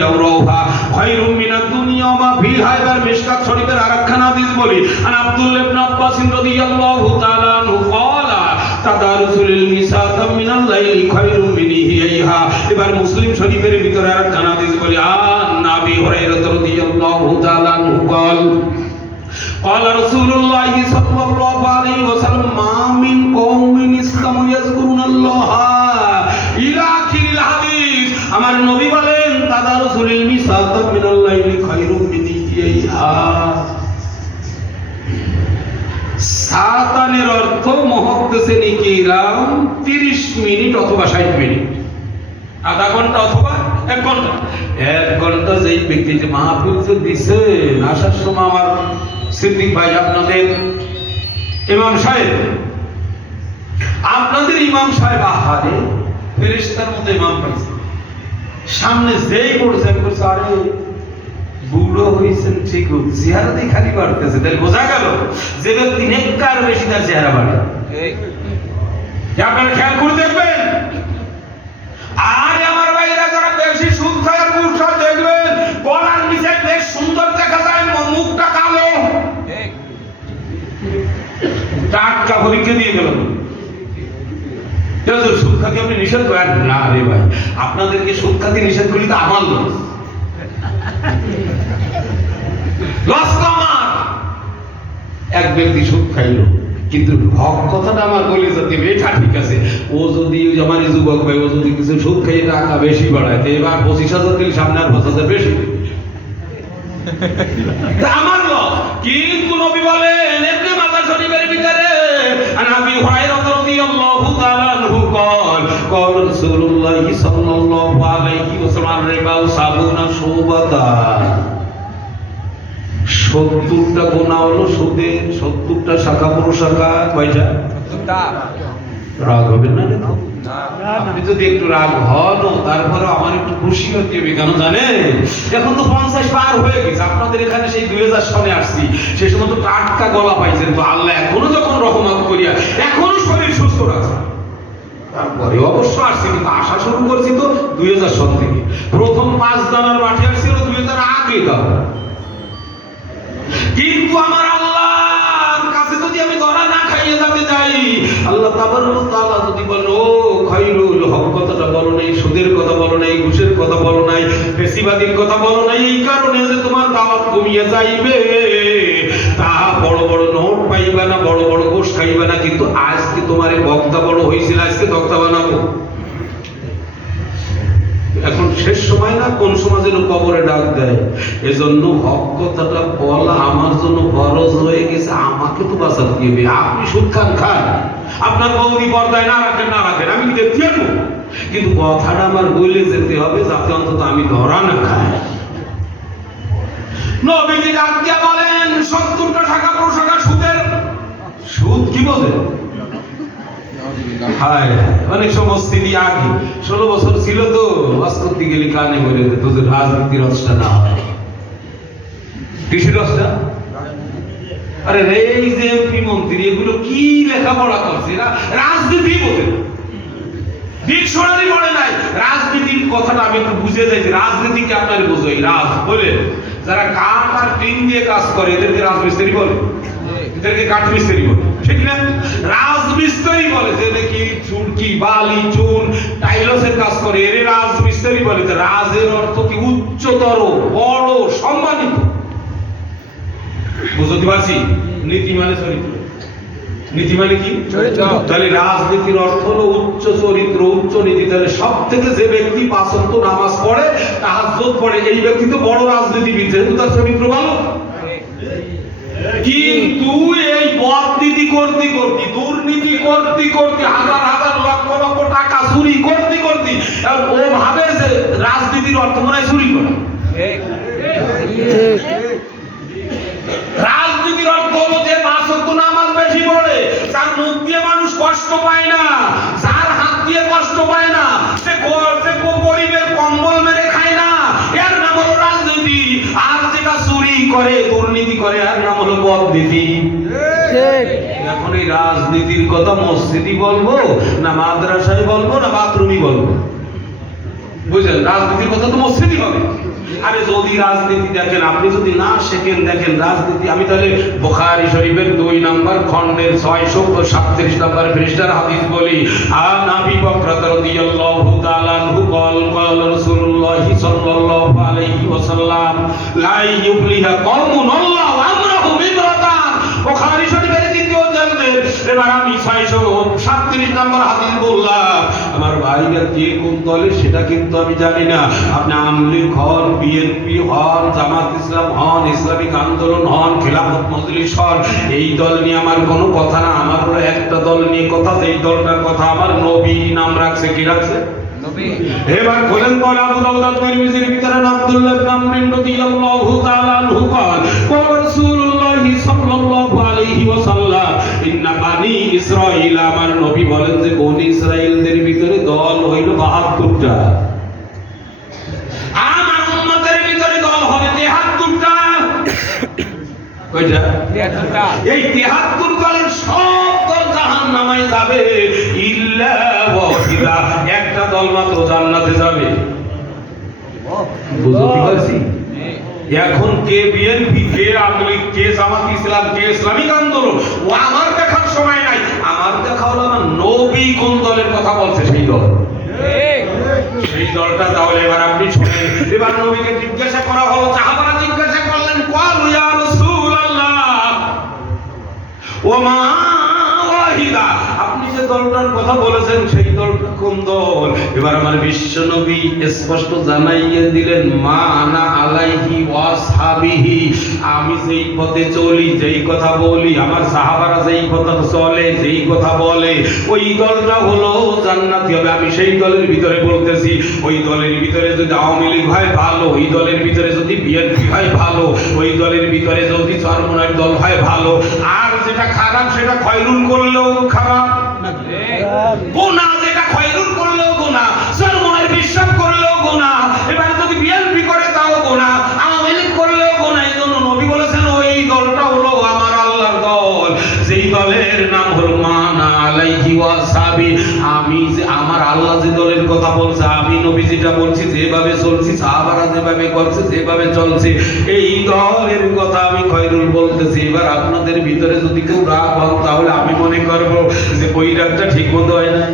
জাওরাহা খায়রুম মিনাদ দুনিয়া ওয়া মা ফিহা। এবার মিশকাত শরীফের আরেকখানা হাদিস বলি। আন আব্দুল্লাহ ইবনে আব্বাস রাদিয়াল্লাহু তাআলা আনহু ক্বালা তাদারুসুল মিসাতাম মিনাল লাইলি খায়রুম মিন ইহইহা। এবার মুসলিম শরীফের ভিতরে আরেকখানা হাদিস বলি। আন নবী হুরায়রা রাদিয়াল্লাহু তাআলা আনহু ক্বাল قال رسول الله صلى الله عليه وسلم ما من قوم استموا يذكرون الله الى اخر الحديث। আমার নবী বলেন তাদারুসুল মিসাতাম মিনাল লাইলি খায়রুম মিন ইহইহা। সাতানের অর্থ মুহাদ্দিসিন কিরাম 30 মিনিট অথবা 60 মিনিট, আধা ঘন্টা অথবা 1 ঘন্টা। 1 ঘন্টা যেই ব্যক্তি যে মাহফিল যে দিছে, আসার সময় আমার সিদ্দিক ভাই আপনাদের ইমাম সাহেব আহারে ফেরেশতার মতো ইমাম পাইছে। সামনে যেই পড়ছে আমি বলছি আরে বুড়ো হয়েছেন ঠিক, চেহারাতেই খালি বাড়তেছে। তাহলে বোঝা গেল যে ব্যক্তি নেককার বেশি তার চেহারা বাড়ে। আপনারা খেয়াল করে দেখবেন। আর আমার ভাইরা যারা বেশি সুদ খায় আর ঘুষ খায় দেখবেন গলার নিচে বেশ সুন্দর দেখা যায়, মুখটা কালো। টাটকা পরীক্ষা দিয়ে গেল। সুদ খাতে আপনি নিষেধ করেন না রে ভাই, আপনাদেরকে সুদ খাতে নিষেধ করি তো আমার লস আমার। এক ব্যক্তি সুদ খাইলো, কিন্তু হক কথাটা আমার বলে যাতে এটা ঠিক আছে। ও যদি আমার যুবক ভাই ও যদি কিছু সুদ খাইয়ে টাকা বেশি বাড়ায়, এবার 25,000 দিলে সামনে আর 5,000 বেশি আমার লস। কিন্তু নবী বলেন ইবনে মাজাহ শরীফের ভিতরে নবী হুরায়রা রাদিয়াল্লাহু তাআলা আনহু قال قال رسول الله صلى الله عليه وسلم الربا 70 শুবাতা। 70টা গুনাহ হলো সুদের, 70টা শাখা প্রশাখা। কয়টা? 70টা। রাগ হবে না? আপনি যদি একটু রাগ হন তারপরে আমার একটু খুশি হতে হবে। কেন জানেন? এখন তো 50 পার হয়ে গেছে। আপনাদের এখানে সেই 2000 সনে আসছি, সেই সময় তো টাটকা গলা পাইছেন। তো আল্লাহ এখনো যখন রহমত করিয়া এখনো শরীর সুস্থ রাখছে, তারপরে অবশ্য আসছি, কিন্তু আসা শুরু করছি তো 2000 সন থেকে। প্রথম 5 দানার মাঠে আসছিল 2000 আগে। দাও কিন্তু আমার আল্লাহর কাছে যদি আমি ধরা না খাইয়ে যেতে যাই, আল্লাহ তাবারক ওয়া তাআলা যদি বলো খায়রুল হক কথাটা বলো নাই, সুদের কথা বলো নাই, ঘুষের কথা বলো নাই, ফেসিবাদীর কথা বলো নাই, এই কারণে যে তোমার দাওয়াত কমিয়ে যাইবে, তা বড় বড় নোট পাইবা না, বড় বড় ঘুষ খাইবা না। কিন্তু আজকে তোমার বক্তা বড় হয়েছিল, আজকে তক্তা বানাবো। এখন শেষ সময় না, কোন সময় যেন কবরে ডাক দেয়। এজন্য হক কথাটা বলা আমার জন্য ফরজ হয়ে গেছে। আমাকে তো বাঁচাতে হবে। আপনি সুদ খান, আপনার বৌদি পর্দায় না রাখেন, আমি কি দেখতে যাবো? কিন্তু কথাটা আমার বলে যেতে হবে যাতে অন্তত আমি ধরা না খাই। নবীজি ডাক দিয়া বলেন 70টা শাখা প্রশাখা সুদের। সুদ কি বোঝে? অনেক মসজিদই আগে 16 বছর ছিল তো ওয়াজ করতে গেলে কানে বলে যেত যে রাজনীতির রসটা না হয়। কৃষি রসটা? আরে এই যে এমপি মন্ত্রী এগুলো কি লেখাপড়া করছে, রাজনীতি বোঝে না, ডিকশনারি পড়ে নাই। রাজনীতির কথাটা আমি একটু বুঝে যাই যে রাজনীতিকে আপনার বোঝাই। রাজ বলে যারা কাঠ আর টিন দিয়ে কাজ করে এদেরকে রাজমিস্ত্রি বলে, এদেরকে কাঠমিস্ত্রি বলে, ঠিক না? রাজমিস্ত্রি বলে যে দেখি চুনকি বালি চুন টাইলসের কাজ করে, এর রাজমিস্ত্রি বলে। রাজের অর্থ কি? উচ্চতর, বড়, সম্মানিত। বুঝতে পারছি? নীতি মানে চরিত্র। নীতি মানে কি? চরিত্র। তাহলে রাজনীতির অর্থ হলো উচ্চ চরিত্র, উচ্চ নীতি। তাহলে সব থেকে যে ব্যক্তি 5 ওয়াক্ত নামাজ পড়ে, তাহাজ্জুদ পড়ে, এই ব্যক্তি তো বড় রাজনীতিবিদ, যেহেতু তার চরিত্র ভালো। কিন্তু এই বদনীতি করতে করতে, দুর্নীতি করতে করতে, হাজার হাজার লক্ষ লক্ষ টাকা চুরি করতে করতে ও ভাবে যে রাজনীতির অর্থ মনে হয় চুরি করা। রাজনীতির অর্থ হলো যে 5 ওয়াক্ত নামাজ বেশি পড়ে, তার মুখ দিয়ে মানুষ কষ্ট পায় না, যার হাত দিয়ে কষ্ট পায় না, সে গরিবের কম্বল মেরে খায় না, এর নাম হলো রাজনীতি। আর যেটা চুরি করে, দুর্নীতি করে, এর নাম হলো বদনীতি। এখন এই রাজনীতির কথা মসজিদই বলবো না মাদ্রাসায় বলবো না বাথরুমই বলবো? বুঝলেন, রাজনীতির কথা তো মসজিদই হবে। আরে যদি রাজনীতি দেখেন, আপনি যদি না শেখেন, দেখেন রাজনীতি, আমি তাহলে বুখারী শরীফের 2 নম্বর খণ্ডের 637 নম্বর পৃষ্ঠার হাদিস বলি, আন আবি বকর রাদিয়াল্লাহু তাআলা আনহু قال رسول الله صلى الله عليه وسلم لا يفلح قوم والله امرهم امرatan। বুখারী শরীফের 2য় জলদের এবার আমি 637 নম্বর হাদিস বললাম। আমার ভাইরা কে কোন দলে সেটা কিন্তু আমি জানি না। আপনি আওয়ামী লীগ হন, বিএনপি হন, জামাত ইসলাম হন, ইসলামিক আন্দোলন হন, খেলাফত মজলিস হন, এই দল নিয়ে আমার কোনো কথা না। আমার হলো একটা দল নিয়ে কথা, এই দলটার কথা আমার নবী নাম রাখছে। কি রাখছে? নবী। এবার বলেন তো আবু দাউদ তিরমিজির ভিতরে আব্দুল্লাহ ইবনে আমর রাদিয়াল্লাহু তাআলা আনহু قال قال رسول الله صلى الله عليه وسلم ان بني اسرائيل, আমার নবী বলেন যে বনি ইসরাইলদের ভিতরে দল হইল 72টা। আমার উম্মতের ভিতরে দল হবে 73টা। কয়টা? 73টা। এই 73 দলের সব দল জাহান্নামে যাবে, ইল্লা ওয়াহিদা, একটা দল মাত্র জান্নাতে যাবে। বুঝতে পারছি? এখন কে বিএনপি, কে আওয়ামী লীগ, কে জামাত ইসলাম, কে ইসলামিক আন্দোলন, ও আমার দেখার সময় নাই। আমার দেখা হলো আমার নবী কোন দলের কথা বলছে সেই দল, সেই দলটা। তাহলে এবার আপনি শুনেন। এবার নবীকে জিজ্ঞাসা করা হলো, সাহাবারা জিজ্ঞাসা করলেন, ক্বালু ইয়া রাসূলুল্লাহ ওয়া মা ওয়াহিদা, আপনি যে দলটার কথা বলেছেন সেই দলটা কোন দল? এবার আমার বিশ্ব নবী স্পষ্ট জানাইয়ে দিলেন, মা আনা আলাইহি ওয়া আসহাবিহি, আমি যেই পথে চলি, যেই কথা বলি, আমার সাহাবারা যেই কথা চলে, যেই কথা বলে, ওই দলটা হলো জান্নাতি হবে। আমি সেই দলের ভিতরে বলতেছি, ওই দলের ভিতরে যদি আওয়ামী লীগ হয় ভালো, ওই দলের ভিতরে যদি বিএনপি হয় ভালো, ওই দলের ভিতরে যদি চরমনার দল হয় ভালো। আর যেটা খারাপ সেটা খয়রুল করলেও খারাপ, গুনাহ যেটা খয়রুল করলেও গুনাহ, চরমনার বিশ্বাস করলেও গুনাহ। এবার যদি বিএনপি করে তাও গুনাহ, আওয়ামী লীগ করলেও গুনাহ। এইজন্য নবী বলেছেন ওই দলটা হলো আমার আল্লাহর দল, যেই দলের নাম হলো মানা আলাইহি ওয়া আসহাবি। আমি যে আমার আল্লাহ যে দলের কথা বলছে, আমি নবী যেটা বলছি, যেভাবে চলছি, সাহাবারা যেভাবে করছে, যেভাবে চলছে, এই দলের কথা আমি খয়রুল বলতেছি। এবার আপনাদের ভিতরে যদি কেউ রাগ হন, তাহলে আমি মনে করব যে ওই রাগটা ঠিক মতো হয় না।